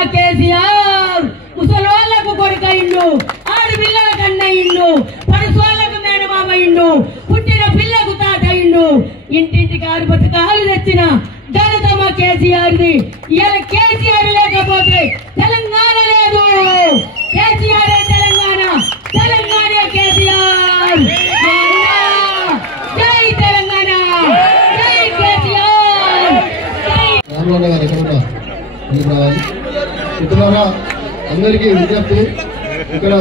మా కేసీఆర్ ముసలోళ్లకు కొడుకయిండు, ఆడపిల్లలకు అన్నయ్యిండు, పరుసోళ్లకు మేనమామయిండు, పుట్టిన పిల్లకు తాతయిండు, ఇంటింటికి 6 పథకాలు తెచ్చిన ఘనత మా కేసీఆర్ది. ఇలా కేసీఆర్ లేకపోతే తెలంగాణ లేదు. కేసీఆర్ తెలంగాణ, తెలంగాణ కేసీఆర్. జై తెలంగాణ, జై కేసీఆర్. అందరికీ విజ్ఞప్తి, ఇక్కడ